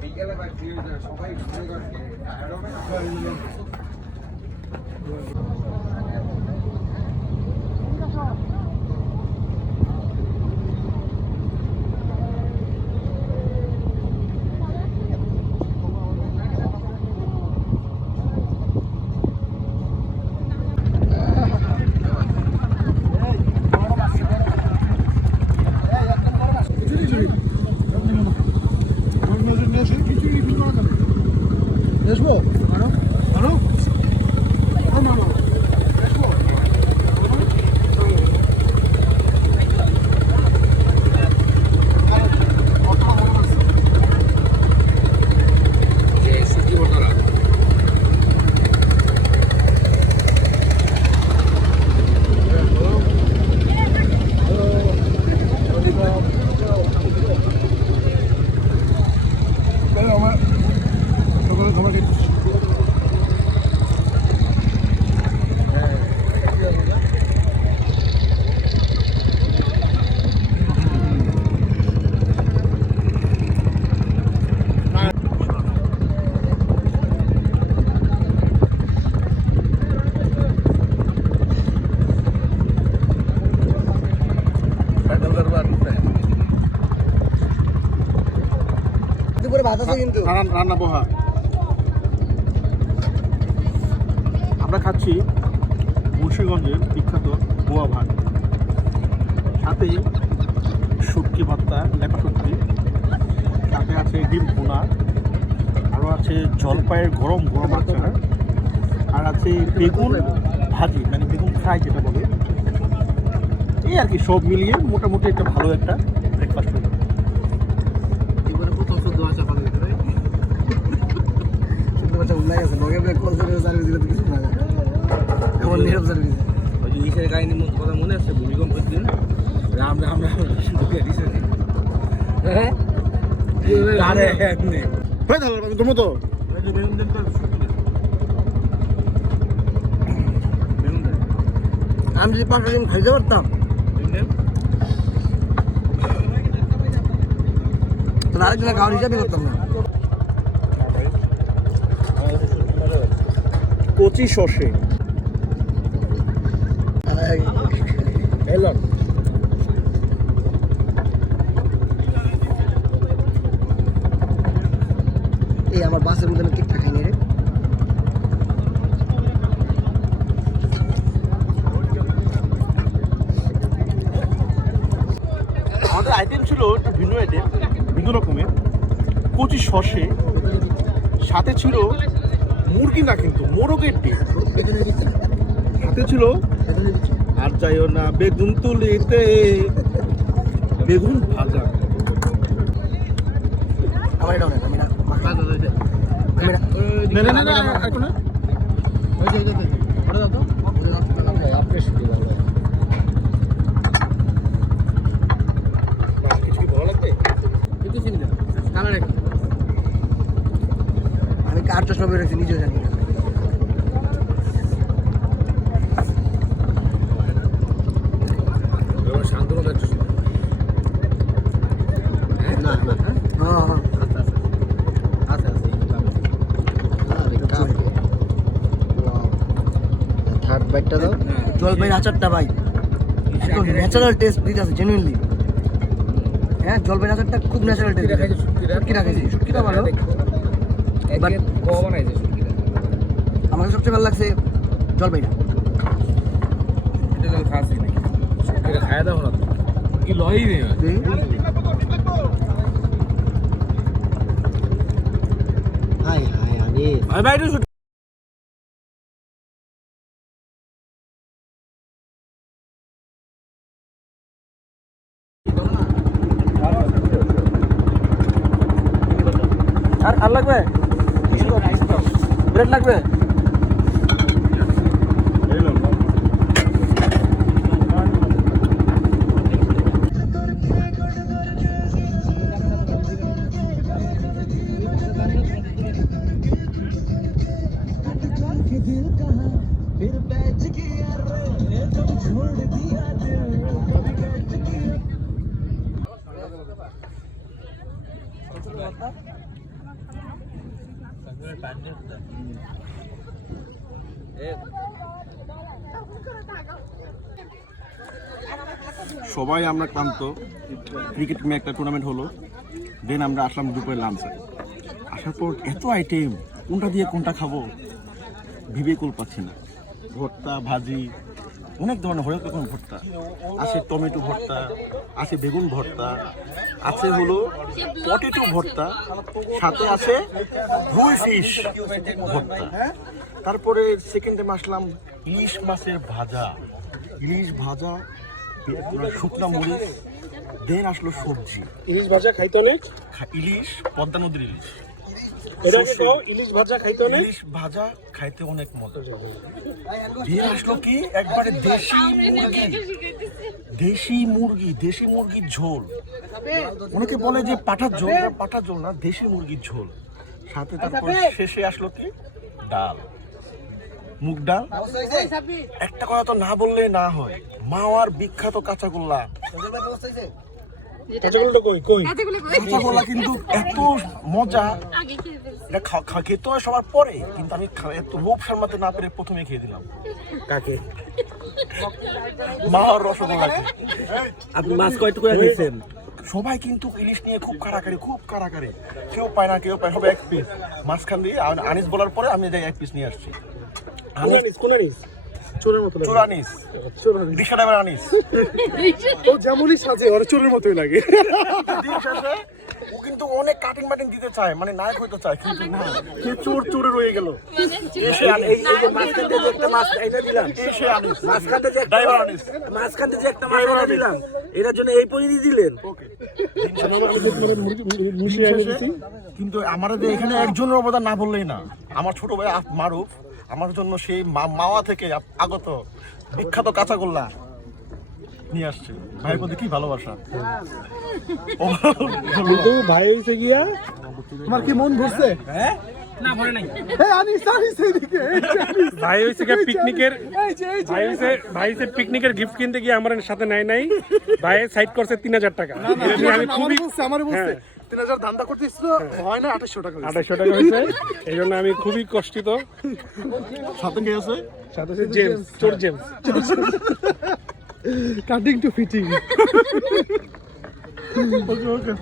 বিকেলে সবাই টায়ার্ড হবে না। Desmo? Ano? Ano? Ano? Desmo? রান্না বহা আমরা খাচ্ছি মুন্সিগঞ্জের বিখ্যাত বোয়া ভাত, সাথে শুটকি ভর্তা, লেপা শুটকি, সাথে আছে ডিম ভুনা, আরও আছে জলপাইয়ের গরম গরম আচার, আর আছে বেগুন ভাজি মানে বেগুন ফ্রাই যেটা বলে। এই আর কি সব মিলিয়ে মোটামুটি একটা ভালো একটা ব্রেকফাস্ট হয়ে যাবে। কাহিনীর মতো কথা মনে আছে ভূমিকম্পের দিন রাম রাম রাম আমি যদি 5 দিন খাইতে পারতাম তাহলে আরেকজনের খাওয়ার হিসাবে করতাম না। কচি সর্ষে এই আমার বাসের মধ্যে কেকটা খাইনি রে। আমাদের আইটেম ছিল একটু ভিন্ন আইটেম, ভিন্ন রকমের। কচি সর্ষে, সাথে ছিল মুরগি না কিন্তু মোরগের ডিম, সাথে ছিল আর যাইও না বেগুন তুলিতে বেগুন ভাজা। আমার এটা অনেক আমি কার চশমা বেরোচ্ছি নিজেও জানি না। জলপাইয়ের আচারটা ভাই একদম ন্যাচারাল টেস্ট দিতে আছে জেনুইনলি। হ্যাঁ জলপাইয়ের আচারটা খুব ন্যাচারাল টেস্ট। শুটকিটা খাইছি, শুটকিটা ভালো। আমার সবচেয়ে ভালো লাগছে জলপাইটা। খাওয়া দাওয়া না কি লই নেই হাই হাই আমি ভাই ভাই আর লাগবে ব্রেড লাগবে। दिल कहाँ फिर बैठ गया रे जब छोड़ दिया दिल সবাই আমরা ক্লান্ত, ক্রিকেট নিয়ে একটা টুর্নামেন্ট হলো, দেন আমরা আসলাম দুপুরে লাঞ্চে। আসার পর এত আইটেম, কোনটা দিয়ে কোনটা খাবো ভেবে কুল পাচ্ছি না। ভর্তা, ভাজি, অনেক ধরনের হরেক রকম ভর্তা আছে, টমেটো ভর্তা আছে, বেগুন ভর্তা আছে, হলো পটেটো ভর্তা, সাথে আছে রুই ফিশ ভর্তা। তারপরে সেকেন্ড টাইম আসলাম ইলিশ মাছের ভাজা, ইলিশ ভাজা, শুকনা মরিচ, দেন আসলো সবজি। ইলিশ ভাজা খাইতে অনেক, ইলিশ পদ্মা নদীর ইলিশ, এটা কি কও? ইলিশ ভাজা খাইতে অনেক, ইলিশ ভাজা খাইতে অনেক মজা। দিয়ে আসলো কি একবারে দেশি মুরগির ঝোল। অনেকে বলে যে পাঠার ঝোল, পাঠার ঝোল না, দেশি মুরগির ঝোল। সাথে তারপর শেষে আসলো কি ডাল, মুগ ডাল। একটা কথা তো না বললে না হয়, মাওয়ার বিখ্যাত কাঁচাগোল্লা। কাঁচাগোল্লাটা কই কই? কাঁচাগোল্লা কিন্তু এত মজা, এটা খেতে হয় সবার পরে, কিন্তু আমি এত লোভ সামলাতে না পেরে প্রথমে খেয়ে দিলাম। কাকে? মাওয়ার রসগোল্লাকে। আপনি মাছ কয়টুকু করে খাইছেন? সবাই কিন্তু ইলিশ নিয়ে খুব কারাকারি, কেউ পায় না, কেউ পায়, সবাই এক পিস। মাঝখান দিয়ে আনিস বলার পরে আমি যাই এক পিস নিয়ে আসছি। কোন আনিস? চোরের মতো লাগে। চোর আনিস, রিক্সা ড্রাইভার আনিস। ও যেমনই সাজে ওর চোরের মতোই লাগে। দিন শেষে ও কিন্তু অনেক কাটিং মাটিং দিতে চায়, মানে নায়ক হইতে চায়, কিন্তু না, সে চোরে রয়ে গেল। এই যে মাঝখান থেকে যে একটা মাছ এটা দিলাম, সে আনিস, মাঝখান থেকে যে ড্রাইভার আনিস। মাঝখান থেকে যে একটা মাছ এটা দিলাম, এটার জন্য এই পরিধি দিলেন। কিন্তু আমার এখানে একজনের অবদান না বললেই না। আমার ছোট ভাই মারুফ আমার জন্য সেই মাওয়া থেকে আগত বিখ্যাত কাঁচাগোল্লা নিয়ে আসছে। ভাইয়ের প্রতি কি ভালোবাসা। কিন্তু ভাই হইছে গিয়া, তোমার কি মন ভরছে? হ্যাঁ না ভরে নাই। এই আনিস এইদিকে, ভাই হইছে পিকনিকের, ভাই হইছে পিকনিকের গিফট কিনতে গিয়ে আমার সাথে নাই ভাই সাইড করছে 3000 টাকা। আমি খুবই আমার বলছে 3000 ধান্দা করতেছিল, হয় না 2800 টাকা। 2800 টাকা হয়েছে, এই জন্য আমি খুবই কষ্টিত। সাথে কে আছে? সাথে জেমস, চোর James, cutting to fitting. Okay.